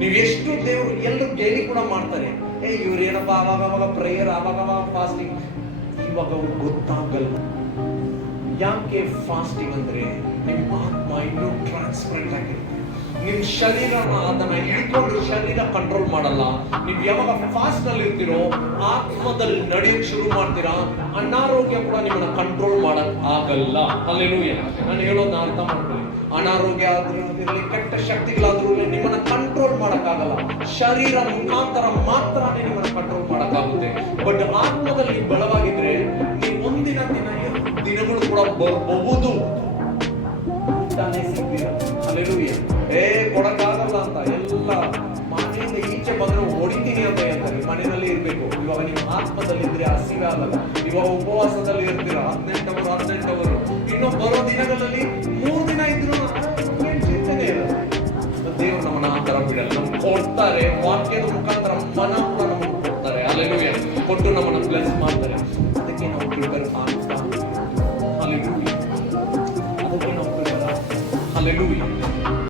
ನೀವೆಷ್ಟು ದೇವ್ರು ಎಲ್ಲರೂ ಗೇಲಿ ಕೂಡ ಮಾಡ್ತಾರೆ, ಇವ್ರೇನಪ್ಪ ಅವಾಗ ಪ್ರೇಯರ್ ಅವಾಗ ಫಾಸ್ಟಿಂಗ್. ಇವಾಗ ಗೊತ್ತಾಗಲ್ಲ. ಯಾಕೆ ಫಾಸ್ಟಿಂಗ್ ಅಂದ್ರೆ ನಿಮ್ಮ ಆತ್ಮ ಇನ್ನೂ ಟ್ರಾನ್ಸ್ಪರೆಂಟ್ ಆಗಿರುತ್ತೆ. ನಿಮ್ ಶರೀರನ ಅದನ್ನ ಹಿಡ್ಕೊಂಡು ಶರೀರ ಕಂಟ್ರೋಲ್ ಮಾಡಲ್ಲ. ನೀವು ಯಾವಾಗ ಫಾಸ್ಟ್ ನಲ್ಲಿ ಇರ್ತೀರೋ ಆತ್ಮದಲ್ಲಿ ನಡೆಯಕ್ಕೆ ಶುರು ಮಾಡ್ತೀರಾ, ಅನಾರೋಗ್ಯ ಕೂಡ ನಿಮ್ಮನ್ನ ಕಂಟ್ರೋಲ್ ಮಾಡಕ್ ಆಗಲ್ಲ. ಹಲ್ಲೆಲೂಯಾ. ನಾನು ಹೇಳೋದನ್ನ ಅರ್ಥ ಮಾಡ್ಕೊಳ್ಳಿ. ಅನಾರೋಗ್ಯ ಆದ್ರೂ ಇರಲಿ, ಕೆಟ್ಟ ಶಕ್ತಿಗಳಾದ್ರೂ ನಿಮ್ಮನ್ನ ಕಂಟ್ರೋಲ್ ಮಾಡಕ್ಕಾಗಲ್ಲ. ಶರೀರ ಮುಖಾಂತರ ಮಾತ್ರನೇ ನಿಮ್ಮನ್ನ ಕಂಟ್ರೋಲ್ ಮಾಡಕ್ಕಾಗುತ್ತೆ. ಬಟ್ ಆತ್ಮದಲ್ಲಿ ಬಲವಾಗಿದ್ರೆ ನೀವು ಒಂದಿನ ದಿನಗಳು ಕೂಡ ಬರಬಹುದು. ಹಲ್ಲೆಲೂಯಾ. ಕೊಡಕ್ಕಾಗಲ್ಲ ಅಂತ ಎಲ್ಲ ಮನೆಯಿಂದ ಈಚೆ ಬಂದ್ರೆ ಹೊಡಿತೀನಿ ಅಂತ ಹೇಳ್ತಾರೆ. ಮನೆಯಲ್ಲಿ ಇರ್ಬೇಕು. ಇವಾಗ ನೀವು ಆತ್ಮದಲ್ಲಿ ಇದ್ರೆ ಹಸಿವೆ ಆಗಲ್ಲ. ಇವಾಗ ಉಪವಾಸದಲ್ಲಿ ಇರ್ತೀರಾ 18 ಅವರು. ಇನ್ನು ಬರೋ ದಿನಗಳಲ್ಲಿ 3 ದಿನ ಇದ್ರು ಚಿಂತನೆ ಇರಲ್ಲ. ದೇವರು ನಮ್ಮನ್ನ ಆ ತರ ಬಿಡಲ್ಲ. ನಮ್ಗೆ ಕೊಡ್ತಾರೆ, ವಾಕ್ಯದ ಮುಖಾಂತರ ಮನ ಕೂಡ ನಮ್ಗೆ ಕೊಡ್ತಾರೆ. ಹಲ್ಲೆಲೂಯಾ. ಕೊಟ್ಟು ನಮ್ಮನ್ನ ಬ್ಲೆಸ್ ಮಾಡ್ತಾರೆ. ಅದಕ್ಕೆ ನಾವು ಪ್ರಿಪೇರ್ ಆಗ್ತಾ. ಹಲ್ಲೆಲೂಯಾ. ಅದಕ್ಕೆ ನಾವು ಪ್ರಿಪೇರ್ ಆಗ್ತಾ. ಹಲ್ಲೆಲೂಯಾ.